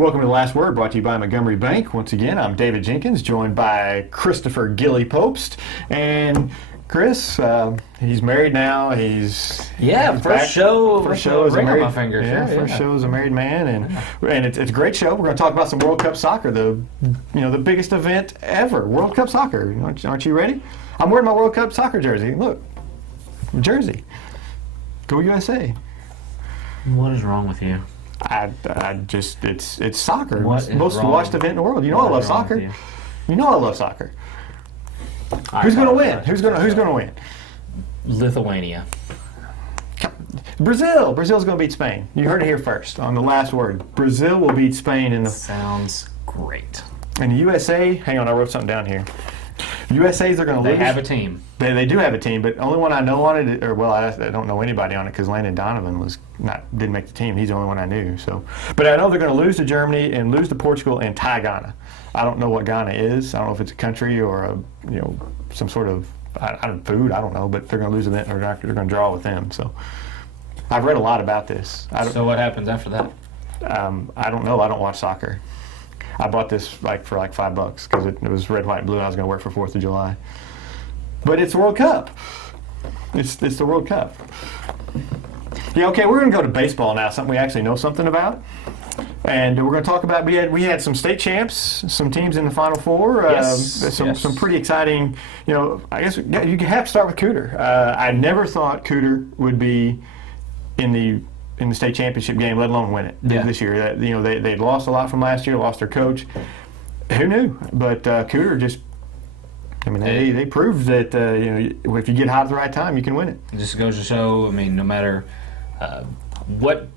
Welcome to The Last Word, brought to you by Montgomery Bank. Once again, I'm David Jenkins, joined by Christopher Gilly Popst. And Chris, he's married now. He's first show as a married, on my fingers. First show as a married man, and it's a great show. We're going to talk about some World Cup soccer, the biggest event ever, World Cup soccer. Aren't you ready? I'm wearing my World Cup soccer jersey. Look, jersey. Go USA. What is wrong with you? It's soccer. What It's the most watched event in the world. You know I love soccer. You know I love soccer. Who's going to win? Who's going to win? Lithuania. Brazil. Brazil's going to beat Spain. You heard it here first on The Last Word. Brazil will beat Spain in the. Sounds great. And the USA. Hang on, I wrote something down here. USA's are going to lose. They have a team. They do have a team, but only one I know on it, I don't know anybody on it because Landon Donovan didn't make the team. He's the only one I knew. So, but I know they're going to lose to Germany and lose to Portugal and tie Ghana. I don't know what Ghana is. I don't know if it's a country or some sort of food. I don't know, but they're going to lose it or they're going to draw with them. So, I've read a lot about this. So what happens after that? I don't know. I don't watch soccer. I bought this for $5 because it was red, white, and blue. And I was going to wear it for 4th of July. But it's the World Cup. It's the World Cup. Yeah, okay, we're going to go to baseball now, something we actually know something about. And we're going to talk about, we had some state champs, some teams in the Final Four, some pretty exciting, I guess you have to start with Cooter. I never thought Cooter would be in the state championship game, let alone win it this year. They lost a lot from last year, lost their coach. Who knew? But Cooter just, they proved that if you get hot at the right time, you can win it. It just goes to show, no matter what,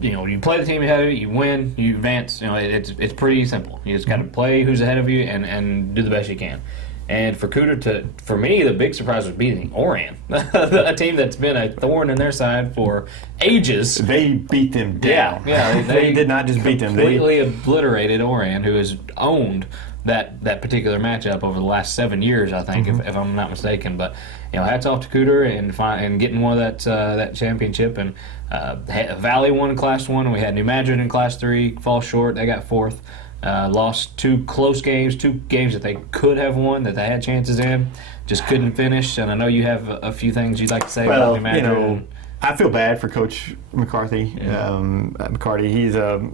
you play the team ahead of you, you win, you advance. It's pretty simple. You just got to play who's ahead of you and do the best you can. And for Cooter for me, the big surprise was beating Oran, a team that's been a thorn in their side for ages. They beat them down. Yeah, they did not just beat them. Completely obliterated Oran, who has owned that particular matchup over the last 7 years, I think, if I'm not mistaken. But hats off to Cooter and getting one of that championship. And Valley won in Class 1, and we had New Madrid in Class 3 fall short. They got 4th. Lost 2 close games, 2 games that they could have won, that they had chances in, just couldn't finish. And I know you have a few things you'd like to say about New Madrid. I feel bad for Coach McCarthy. McCarty, he's a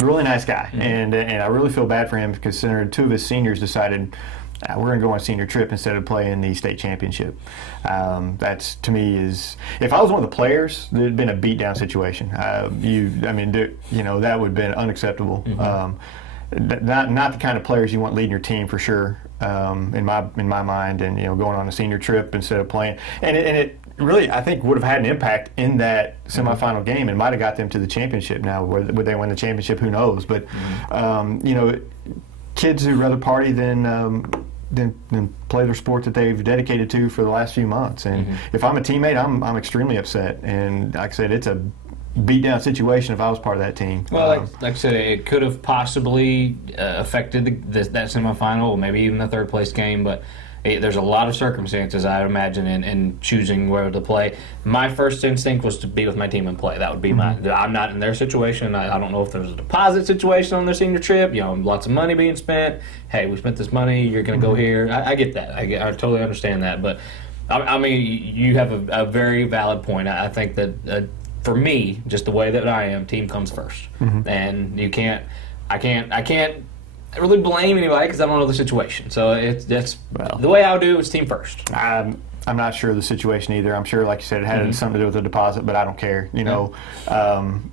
really nice guy, and I really feel bad for him considering 2 of his seniors decided we're going to go on a senior trip instead of playing the state championship. That's, to me, if I was one of the players, there'd been a beatdown situation. That would have been unacceptable. Not the kind of players you want leading your team for sure. In my mind, and going on a senior trip instead of playing, and it really, I think, would have had an impact in that semifinal game and might have got them to the championship. Now, would they win the championship? Who knows? But kids who'd rather party than play their sport that they've dedicated to for the last few months. And if I'm a teammate, I'm extremely upset. And like I said, it's a beat-down situation if I was part of that team. Well, like I said, it could have possibly affected that semifinal, or maybe even the third-place game, but there's a lot of circumstances, I would imagine, in choosing where to play. My first instinct was to be with my team and play. That would be I'm not in their situation. I don't know if there's a deposit situation on their senior trip. Lots of money being spent. Hey, we spent this money. You're going to go here. I get that. I totally understand that. But you have a very valid point. I think that for me, just the way that I am, team comes first, and I can't really blame anybody because I don't know the situation. So the way I would do is team first. I'm not sure of the situation either. I'm sure, like you said, it had something to do with the deposit, but I don't care.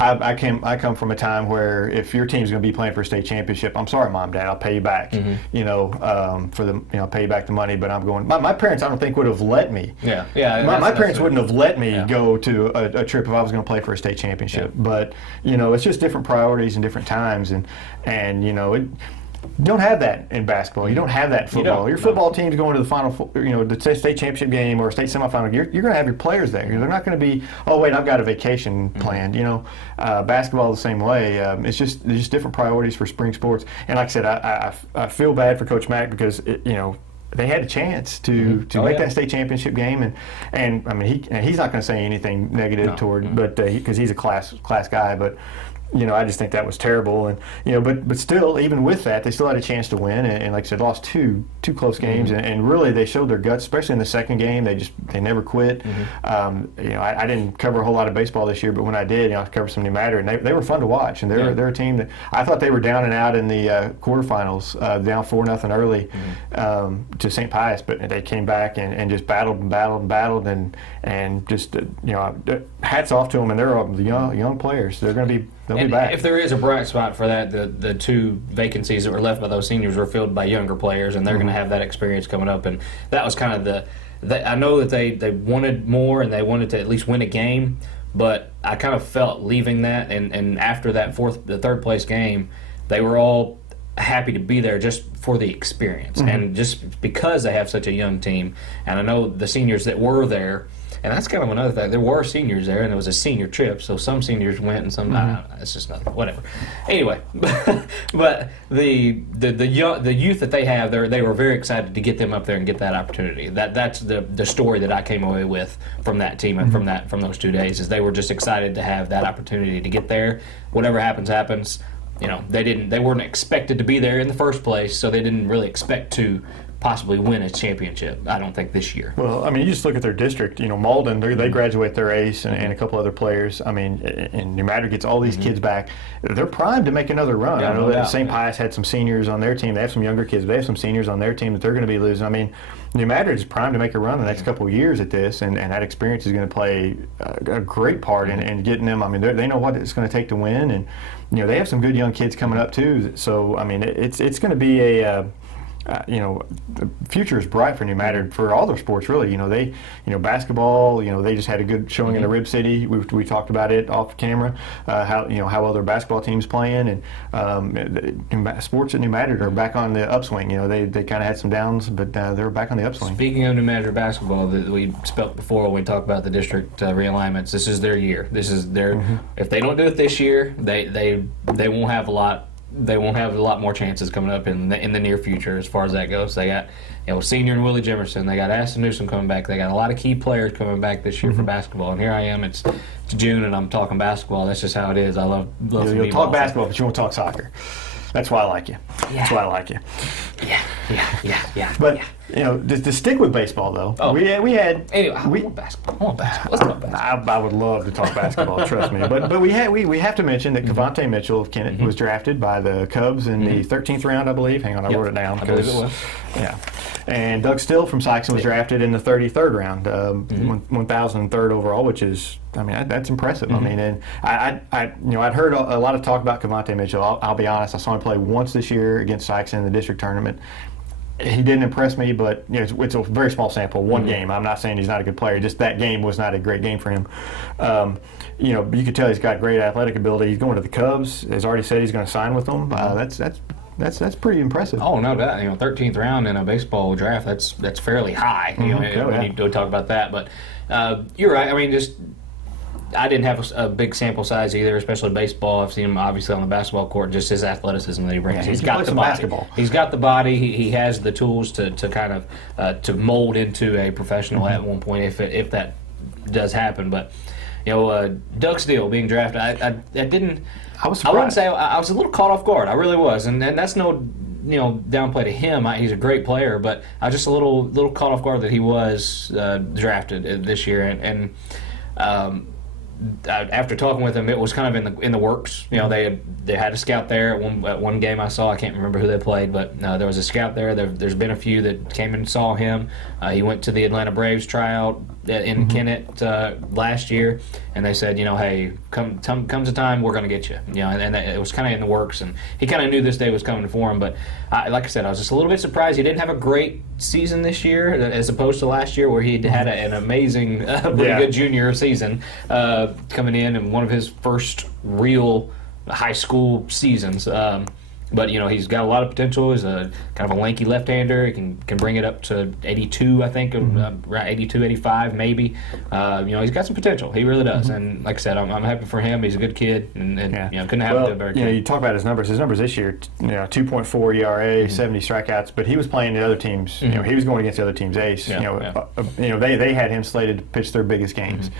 I come from a time where if your team's going to be playing for a state championship, I'm sorry, Mom, Dad, I'll pay you back. I'll pay you back the money. But I'm going. My parents, I don't think, would have let me. My parents wouldn't have let me go to a trip if I was going to play for a state championship. But it's just different priorities and different times, and you don't have that in basketball. You don't have that in football. Your football team's going to the final, the state championship game or state semifinal. You're going to have your players there. They're not going to be, oh wait, I've got a vacation planned. Basketball the same way. It's just different priorities for spring sports. And like I said, I feel bad for Coach Mack because they had a chance to make that state championship game, and he's not going to say anything negative toward, but because he's a class guy, but. I just think that was terrible. And but still, even with that, they still had a chance to win. And like I said, lost two close games, and really they showed their guts, especially in the second game. They never quit. I didn't cover a whole lot of baseball this year, but when I did, I covered some New Matter, and they were fun to watch. And they're a team that I thought they were down and out in the quarterfinals, down 4-0 early to St. Pius, but they came back and just battled and just hats off to them. And they're all young players. They'll be back. If there is a bright spot for that, the two vacancies that were left by those seniors were filled by younger players, and they're going to have that experience coming up. And that was kind of I know that they wanted more and they wanted to at least win a game, but I kind of felt leaving that and after that third place game, they were all happy to be there just for the experience and just because they have such a young team. And I know the seniors that were there. And that's kind of another thing. There were seniors there, and it was a senior trip, so some seniors went and some. I don't know, it's just nothing. Whatever. Anyway, but the youth that they have, they were very excited to get them up there and get that opportunity. That's the story that I came away with from that team and from those 2 days is they were just excited to have that opportunity to get there. Whatever happens. They weren't expected to be there in the first place, so they didn't really expect to possibly win a championship, I don't think, this year. Well, I mean, you just look at their district. Malden, they graduate their ace and a couple other players. I mean, and New Matter gets all these kids back. They're primed to make another run. Yeah, I know that St. Pius had some seniors on their team. They have some younger kids, but they have some seniors on their team that they're going to be losing. I mean, New Matter is primed to make a run the next couple of years at this, and that experience is going to play a great part in getting them. I mean, they know what it's going to take to win, and they have some good young kids coming up too. So I mean, it's going to be a the future is bright for New Matter for all their sports, really. Basketball. They just had a good showing in the Rib City. We talked about it off camera. How well their basketball team's playing, and sports at New Matter are back on the upswing. They kind of had some downs, but they're back on the upswing. Speaking of New Matter basketball, that we spoke before when we talked about the district realignments. This is their year. This is their. If they don't do it this year, they won't have a lot. They won't have a lot more chances coming up in the near future as far as that goes. They got senior and Willie Jimerson. They got Aston Newsom coming back. They got a lot of key players coming back this year for basketball. And here I am. It's June and I'm talking basketball. That's just how it is. I love. You'll talk basketball, but you won't talk soccer. That's why I like you. Yeah. That's why I like you. Yeah. But to stick with baseball though, we had. Anyway, I want basketball. Let's talk basketball. I would love to talk basketball. Trust me. But we have to mention that Cavante Mitchell of Kennett was drafted by the Cubs in the 13th round, I believe. Hang on, I wrote it down. I believe it was. Yeah. And Doug Still from Sykeston was drafted in the 33rd round, 1,003rd overall, which is. I mean, that's impressive. I mean, and I'd heard a lot of talk about Cavante Mitchell. I'll be honest. I saw him play once this year against Sykeston in the district tournament. He didn't impress me, but it's a very small sample, one game. I'm not saying he's not a good player. Just that game was not a great game for him. You could tell he's got great athletic ability. He's going to the Cubs. Has already said he's going to sign with them. That's pretty impressive. Oh, no doubt. 13th round in a baseball draft. That's fairly high. When you do talk about that, but you're right. I mean, I didn't have a big sample size either, especially baseball. I've seen him obviously on the basketball court, just his athleticism that he brings. Yeah, he's got the body. Basketball. He's got the body. He has the tools to kind of to mold into a professional at one point if that does happen. But Doug Steele being drafted, I didn't. I was surprised. I wouldn't say I was a little caught off guard. I really was, and that's no downplay to him. He's a great player, but I was just a little caught off guard that he was drafted this year, and after talking with him, it was kind of in the works. They had a scout there at one game I saw. I can't remember who they played, but there was a scout there. There's been a few that came and saw him. He went to the Atlanta Braves tryout in Kennett last year, and they said, hey, comes a time we're going to get you. And it was kind of in the works, and he kind of knew this day was coming for him. But like I said, I was just a little bit surprised he didn't have a great season this year as opposed to last year where he had an amazing, pretty good junior season coming in and one of his first real high school seasons. But he's got a lot of potential. He's a kind of a lanky left-hander. He can bring it up to 82, I think, around 82, 85 maybe. He's got some potential. He really does. And like I said, I'm happy for him. He's a good kid, and couldn't have a better kid. You talk about his numbers. His numbers this year, 2.4 ERA, 70 strikeouts. But he was playing the other teams. He was going against the other team's ace. They had him slated to pitch their biggest games.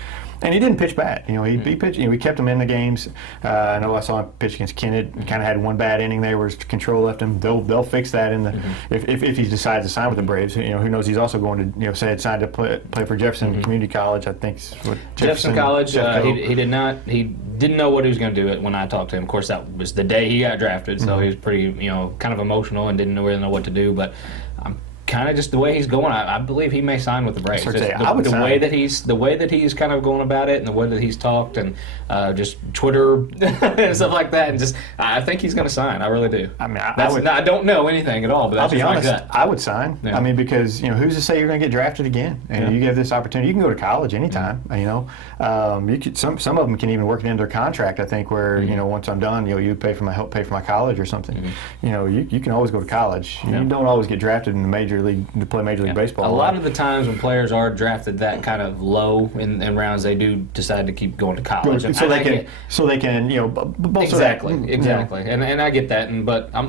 And he didn't pitch bad. He pitched. We kept him in the games. I know I saw him pitch against Kennett. Kind of had one bad inning there where his control left him. They'll fix that in the if he decides to sign with the Braves. Who knows? He's also going to say had signed to play for Jefferson Community College. I think what Jefferson College. He did not. He didn't know what he was going to do it when I talked to him. Of course, that was the day he got drafted, so he was pretty kind of emotional and didn't really know what to do. But kind of just the way he's going, I believe he may sign with the Braves. The way that he's kind of going about it, and the way that he's talked, and just Twitter and stuff like that, and just I think he's going to sign. I really do. I mean, I don't know anything at all, but that's I'll be honest. My gut. I would sign. Yeah. I mean, because who's to say you're going to get drafted again? And you get this opportunity. You can go to college anytime. You could. Some of them can even work it into their contract. I think where once I'm done, you pay for my college or something. You can always go to college. You don't always get drafted in the major league to play Major League Baseball. A lot of the times when players are drafted that kind of low in rounds, they do decide to keep going to college, so they can exactly. And I get that, but I'm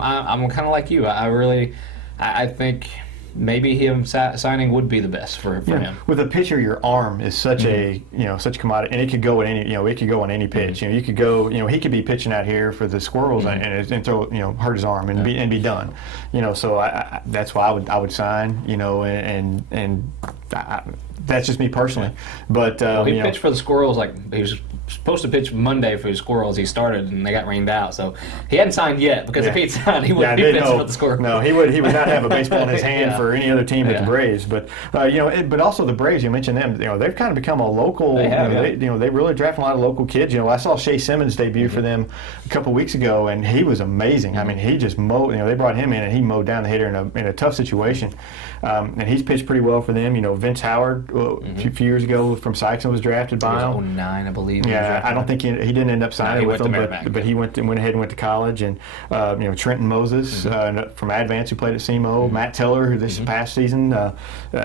kind of like you. I think maybe him signing would be the best for him. With a pitcher, your arm is such a such commodity, and it could go at any it could go on any pitch. You could go he could be pitching out here for the Squirrels and throw hurt his arm and be done. So that's why I would sign. And that's just me personally. But he pitched for the Squirrels he was supposed to pitch Monday for the Squirrels. He started and they got rained out, so he hadn't signed yet because if he'd signed, he wouldn't be pitching for the Squirrels. No, he would not have a baseball in his hand for any other team but the Braves. But but also the Braves. You mentioned them. They've kind of become a local. They have. They really draft a lot of local kids. I saw Shea Simmons debut for them a couple weeks ago, and he was amazing. I mean, he just mowed. They brought him in and he mowed down the hitter in a tough situation. And he's pitched pretty well for them. Vince Howard a few years ago from Sykeston was drafted by him. 2009, I believe. Yeah, I don't think he didn't end up signing with them, but he went ahead and went to college. And Trenton Moses from Advance, who played at SEMO, Matt Tiller, who this past season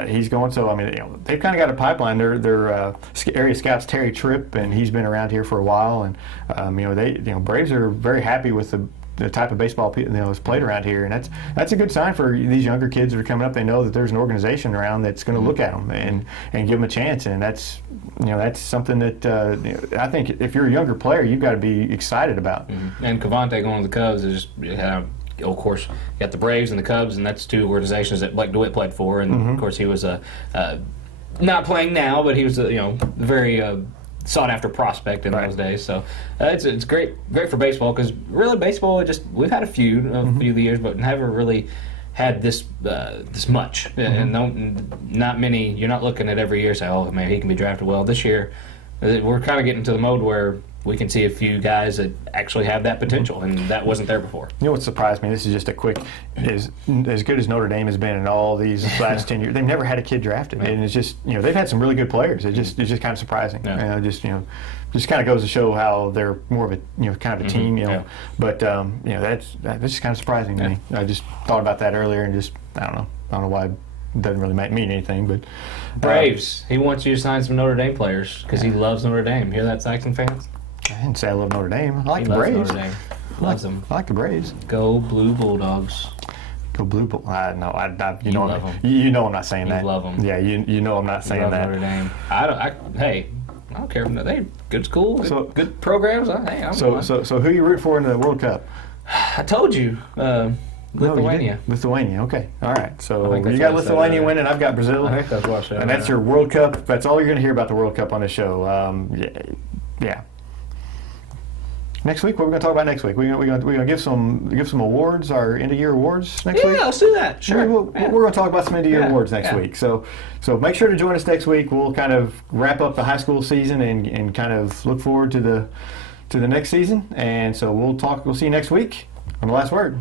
he's going. So I mean, they've kind of got a pipeline. Their area scouts Terry Tripp, and he's been around here for a while. And Braves are very happy with the type of baseball is played around here, and that's a good sign for these younger kids that are coming up. They know that there's an organization around that's going to look at them and give them a chance, and that's something that I think if you're a younger player, you've got to be excited about. And Cavante going to the Cubs is of course, you got the Braves and the Cubs, and that's two organizations that Blake DeWitt played for, and of course he was not playing now, but he was very sought after prospect in those days. So it's great for baseball, because really baseball we've had a few of the years, but never really had this much. And not many. You're not looking at every year say, oh man, he can be drafted. Well, this year we're kind of getting to the mode where we can see a few guys that actually have that potential, and that wasn't there before. What surprised me, this is just a quick, is as good as Notre Dame has been in all these last 10 years, they've never had a kid drafted. Right. And it's just, they've had some really good players. It's just kind of surprising. Yeah. Just kind of goes to show how they're more of a, kind of a team, But, that's just kind of surprising to me. I just thought about that earlier and just, I don't know why. It doesn't really mean anything, but Braves. He wants you to sign some Notre Dame players because he loves Notre Dame. Hear that, Sykeston fans? I didn't say I love Notre Dame. I like the Braves. Notre Dame. Loves them. I like the Braves. Go Blue Bulldogs. Go Blue Bull. Love them. I'm not saying that. You love them. Yeah, you know I'm not saying that. Notre Dame. I don't care. They good school, good programs. So who you root for in the World Cup? I told you. Lithuania. Lithuania. Okay. All right. So you got Lithuania winning. I've got Brazil. I think that's what I said. And that's your World Cup. That's all you're going to hear about the World Cup on this show. Yeah. Next week, what are we going to talk about next week? We're going to give some awards, our end of year awards next week. Yeah, let's do that. Sure. We're going to talk about some end of year awards next week. So make sure to join us next week. We'll kind of wrap up the high school season and kind of look forward to the next season. And so we'll see you next week on The Last Word.